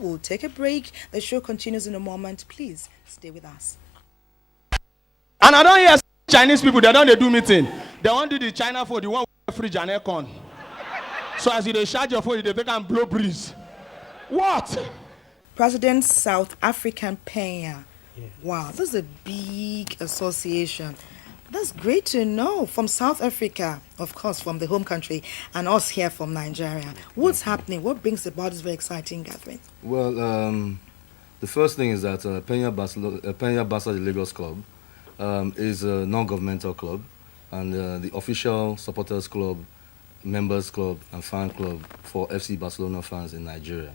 We'll take a break. The show continues in a moment. Please stay with us. And I don't hear Chinese people, they don't they do meeting. They want to do the China for the one with fridge and aircon. So as you they charge your phone, they take and blow breeze. What? President South African Penya. Wow, this is a big association. That's great to know from South Africa, of course, from the home country, and us here from Nigeria. What's happening? What brings about this very exciting gathering? Well, the first thing is that Penya Barca the Lagos Club is a non-governmental club, and the official supporters club, members club, and fan club for FC Barcelona fans in Nigeria.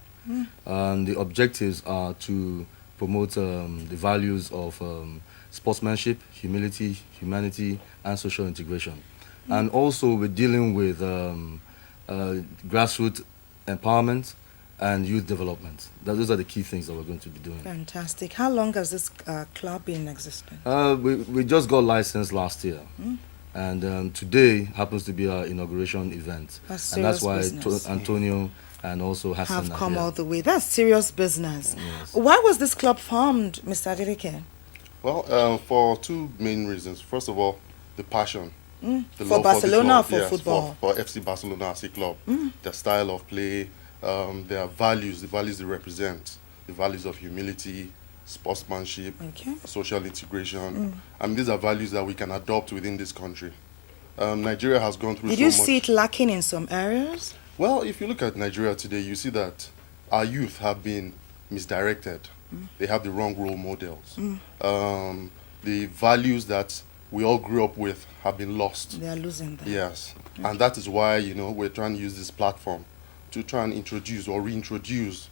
And the objectives are to promote the values of sportsmanship, humility, humanity, and social integration. And also we're dealing with grassroots empowerment and youth development. Those are the key things that we're going to be doing. Fantastic. How long has this club been in existence? We just got licensed last year. And today happens to be our inauguration event. And that's why Antonio and also Hassan have come here. all the way. That's serious business. Yes. Why was this club formed, Mr. Adeleke? Well, for two main reasons. First of all, the passion. The For love Barcelona or the for club. football? For FC Barcelona as a club. Their style of play, their values, the values they represent, the values of humility, sportsmanship, social integration. And these are values that we can adopt within this country. Nigeria has gone through Did so you much. see it lacking in some areas? Well, if you look at Nigeria today, you see that our youth have been misdirected. They have the wrong role models. The values that we all grew up with have been lost. They are losing them. Yes. And that is why, we're trying to use this platform to try and introduce or reintroduce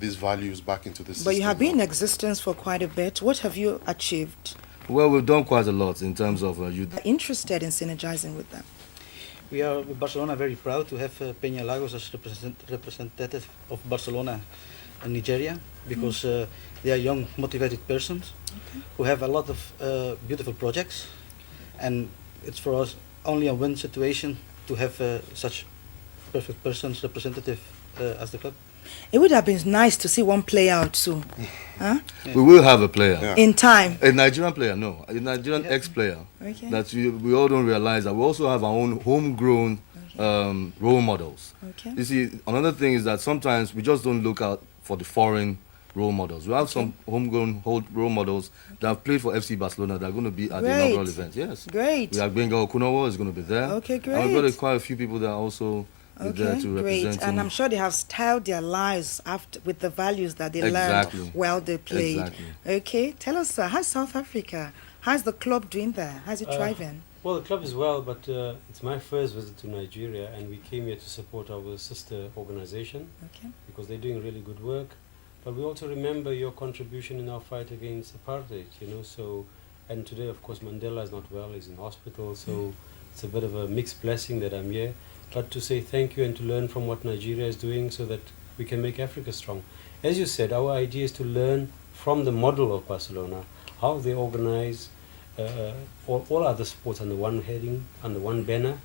these values back into the system. But you have been in existence for quite a bit. What have you achieved? Well, we've done quite a lot in terms of youth. Interested in synergizing with them? We are with Barcelona very proud to have Penya Lagos as representative of Barcelona in Nigeria because they are young, motivated persons who have a lot of beautiful projects, and it's for us only a win situation to have such perfect persons representative as the club. It would have been nice to see one player or two. Huh? We will have a player. Yeah. In time. A Nigerian player, no. A Nigerian ex-player. Okay. That we all don't realize that we also have our own homegrown role models. Okay. You see, another thing is that sometimes we just don't look out for the foreign role models. We have some homegrown role models that have played for FC Barcelona that are going to be at the inaugural event. Yes. Great. We have Benga Okunowo is going to be there. Okay, And we've great. got quite a few people that are also there to great. represent And him. I'm sure they have styled their lives after with the values that they Exactly. learned while they played. Exactly. Okay, tell us, how's South Africa? How's the club doing there? How's it thriving? Well, the club is well, but it's my first visit to Nigeria, and we came here to support our sister organization Okay. because they're doing really good work. But we also remember your contribution in our fight against apartheid, So, and today, of course, Mandela is not well; he's in hospital. So, it's a bit of a mixed blessing that I'm here. But to say thank you and to learn from what Nigeria is doing, so that we can make Africa strong. As you said, our idea is to learn from the model of Barcelona, how they organize all other sports under one heading, under one banner,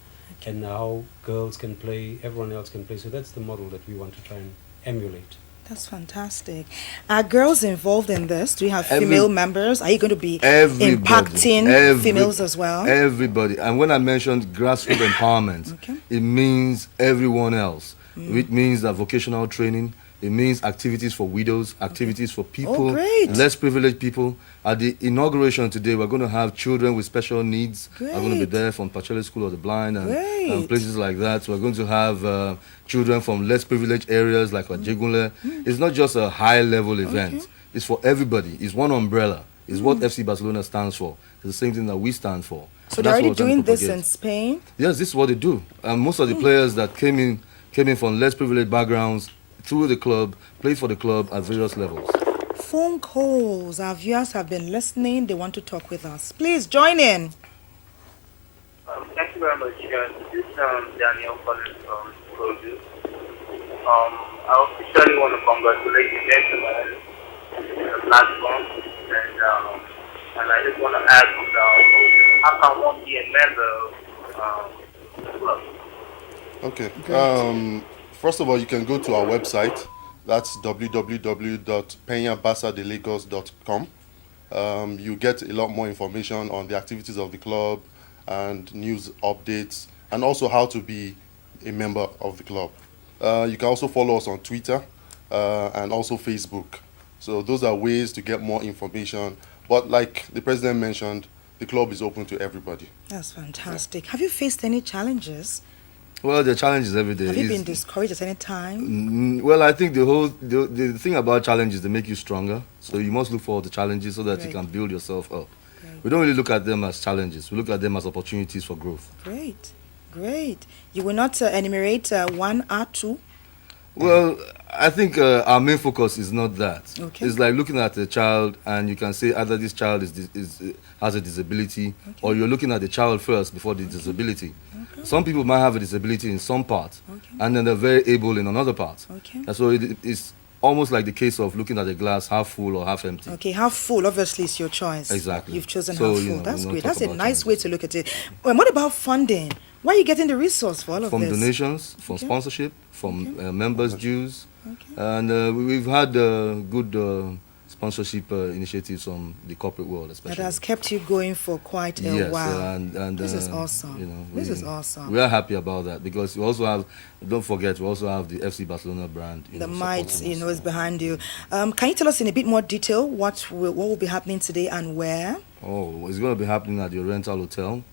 and how girls can play, everyone else can play. So that's the model that we want to try and emulate. That's fantastic. Are girls involved in this? Do you have female members? Are you going to be impacting females as well? Everybody. And when I mentioned grassroots empowerment, it means everyone else. It means that vocational training, it means activities for widows, activities for people, less privileged people. At the inauguration today, we're going to have children with special needs. Are going to be there from Pachele School of the Blind and places like that. So we're going to have children from less privileged areas like Ajegunle. It's not just a high-level event. It's for everybody. It's one umbrella. It's what FC Barcelona stands for. It's the same thing that we stand for. So they're already doing this in Spain? Yes, this is what they do. And most of the players that came in from less privileged backgrounds through the club, played for the club at various levels. Phone calls. Our viewers have been listening. They want to talk with us. Please join in. Thank you very much. This is Daniel calling from Produce. I officially want to congratulate the gentleman on the platform, and I just want to ask, how can one be a member of the club? Okay. First of all, you can go to our website, That's www.penyabasadelagos.com. You get a lot more information on the activities of the club and news updates, and also how to be a member of the club. You can also follow us on Twitter and also Facebook. So those are ways to get more information. But like the president mentioned, the club is open to everybody. That's fantastic. Have you faced any challenges? Well, the challenge is every day. Have you been discouraged at any time? Well, I think the thing about challenges, they make you stronger. So you must look for the challenges so that you can build yourself up. We don't really look at them as challenges. We look at them as opportunities for growth. Great. You will not enumerate one or two? Well, I think our main focus is not that. Okay. It's like looking at a child and you can say either this child has a disability, or you're looking at the child first before the disability. Some people might have a disability in some part, and then they're very able in another part. And so it's almost like the case of looking at the glass half full or half empty. Okay, half full obviously is your choice. Exactly. You've chosen half full. That's great. That's a nice challenges. way to look at it. And what about funding? Where are you getting the resource for all of From this? donations, from sponsorship, from members' dues, and we've had good sponsorship initiatives from the corporate world, especially. That has kept you going for quite a while. And this is awesome. This is awesome. We are happy about that because we also have, don't forget, we also have the FC Barcelona brand. The might, is behind you. Can you tell us in a bit more detail what will be happening today and where? Oh, it's going to be happening at the Oriental Hotel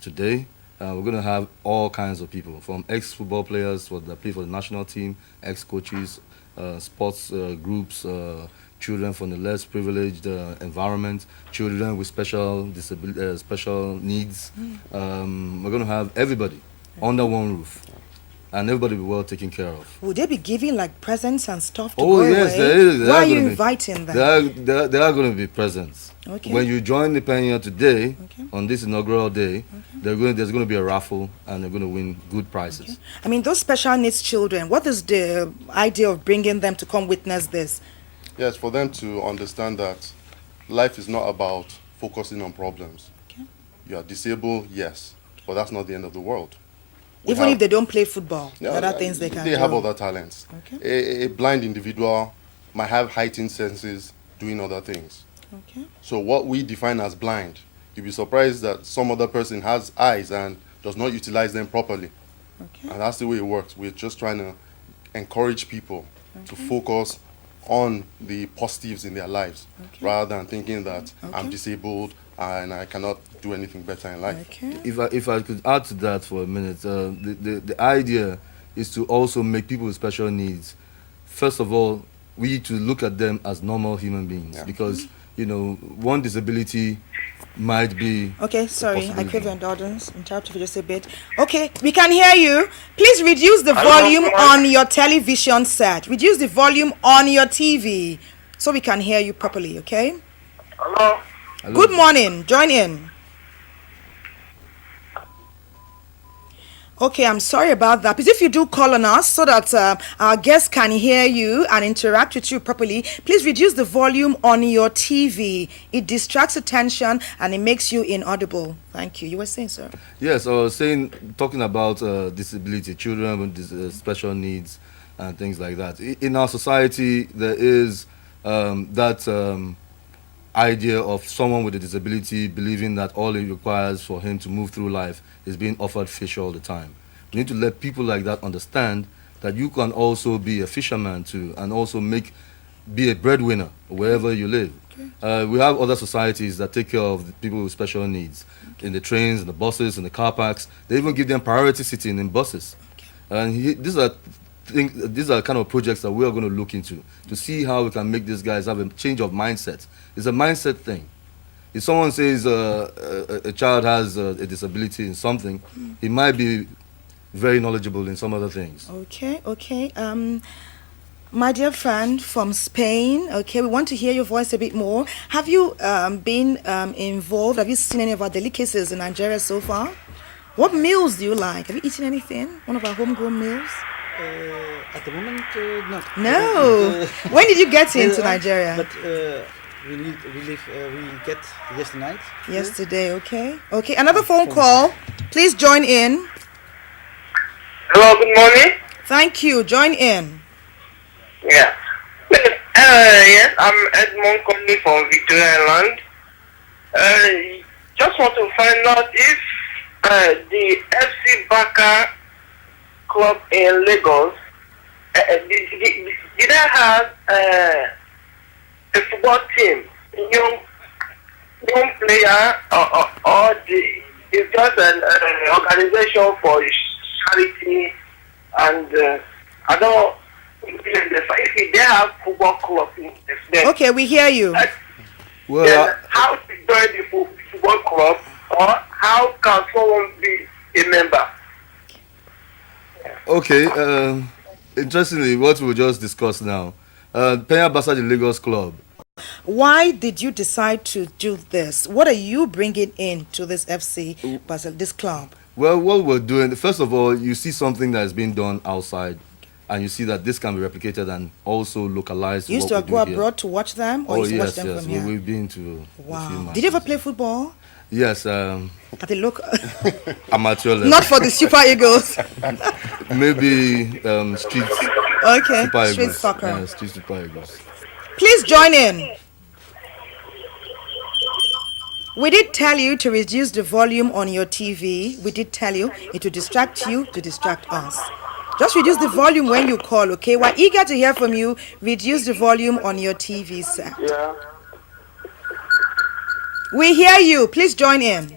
today. We're going to have all kinds of people, from ex-football players that play for the national team, ex-coaches, sports groups, children from the less privileged environment, children with special needs. We're going to have everybody under one roof, and everybody will be well taken care of. Will they be giving like presents and stuff to Oh go yes, away? there is. Why are you inviting them? There are going to be presents. Okay. When you join the Penya today, on this inaugural day, there's going to be a raffle, and they're going to win good prizes. I mean, those special needs children, what is the idea of bringing them to come witness this? Yes, for them to understand that life is not about focusing on problems. You are disabled, yes, but that's not the end of the world. Even if they don't play football, there are other things they can do. They have other talents. A blind individual might have heightened senses doing other things. So what we define as blind, you'll be surprised that some other person has eyes and does not utilize them properly. And that's the way it works. We're just trying to encourage people to focus on the positives in their lives rather than thinking that I'm disabled and I cannot do anything better in life. If I could add to that for a minute, the idea is to also make people with special needs, first of all, we need to look at them as normal human beings, because one disability might be... Okay, sorry, I crave your indulgence. Interrupt you for just a bit. Okay, we can hear you. Please reduce the volume on your television set. Reduce the volume on your TV so we can hear you properly, okay? Hello? Good morning. Join in. Okay, I'm sorry about that. Please, if you do call on us so that our guests can hear you and interact with you properly, please reduce the volume on your TV. It distracts attention and it makes you inaudible. Thank you. You were saying, sir? Yes, I was talking about disability, children with special needs and things like that. In our society, there is that idea of someone with a disability believing that all it requires for him to move through life is being offered fish all the time. We need to let people like that understand that you can also be a fisherman too, and also be a breadwinner wherever you live. We have other societies that take care of the people with special needs in the trains, in the buses, in the car parks. They even give them priority sitting in buses. And these are kind of projects that we are going to look into to see how we can make these guys have a change of mindset. It's a mindset thing. If someone says a child has a disability in something, he might be very knowledgeable in some other things. Okay. My dear friend from Spain, we want to hear your voice a bit more. Have you been involved? Have you seen any of our delicacies in Nigeria so far? What meals do you like? Have you eaten anything? One of our homegrown meals? At the moment, not. No. When did you get into Nigeria? But we get yesterday night. Yesterday, okay. Another phone call. Please join in. Hello, good morning. Thank you. Join in. Yeah. Yes, I'm Edmond calling from Victoria Island. Just want to find out if the FC Barca club in Lagos did I have a football team, young player, or it's just an organization for charity, and I don't. If they have football club in the Okay, we hear you. Well, how to join the football club, or how can someone be a member? okay. Interestingly, what we just discussed now, Penya Barca the Lagos Club. Why did you decide to do this? What are you bringing in to this FC Basel, this club? Well, what we're doing, first of all, you see something that is being done outside, and you see that this can be replicated and also localized. You used to go abroad to watch them, or you yes, watch them yes. from here? We've been to. Wow. Did you ever play football? Yes. At the local, Amateur level. not for the Super Eagles. Maybe street. Okay, Super street Eagles. soccer. Street Super Eagles. Please join in. We did tell you to reduce the volume on your TV. We did tell you it will distract you to distract us. Just reduce the volume when you call, okay? We're eager to hear from you. Reduce the volume on your TV set. Yeah. We hear you. Please join in.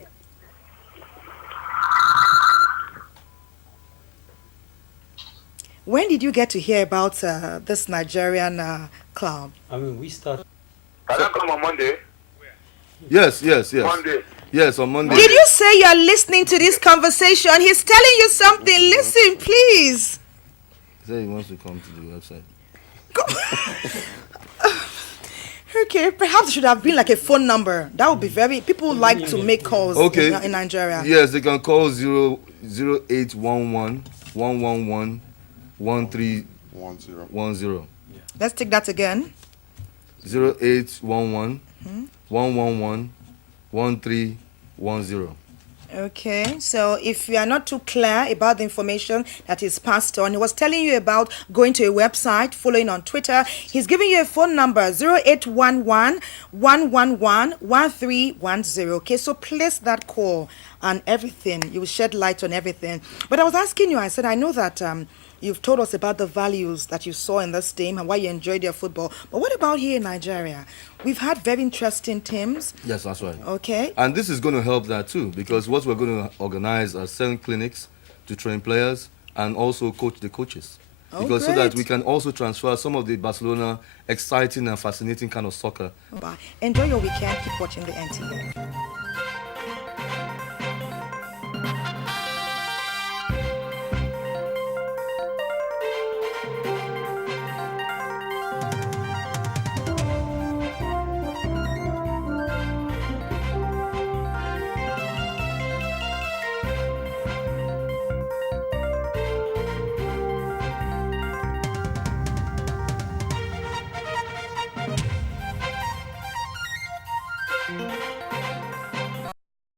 When did you get to hear about this Nigerian club? I mean, we started. Can I come on Monday? Yes. Monday. Yes, on Monday. Did you say you're listening to this conversation? He's telling you something. Listen, please. He said he wants to come to the website. Okay, perhaps it should have been like a phone number. That would be very. People like to make calls in Nigeria. Yes, they can call 0811 111 1310. Let's take that again. 0811 111 1310. Okay, so if you are not too clear about the information that is passed on, he was telling you about going to a website, following on Twitter. He's giving you a phone number, 0811 111 1310. Okay, so place that call and everything. You will shed light on everything. But I was asking you, I said, I know that you've told us about the values that you saw in this team and why you enjoyed your football. But what about here in Nigeria? We've had very interesting teams. Yes, that's right. Okay. And this is going to help that too, because what we're going to organize are 7 clinics to train players and also coach the coaches. Because so that we can also transfer some of the Barcelona exciting and fascinating kind of soccer. Bye. Enjoy your weekend. Keep watching the NTV.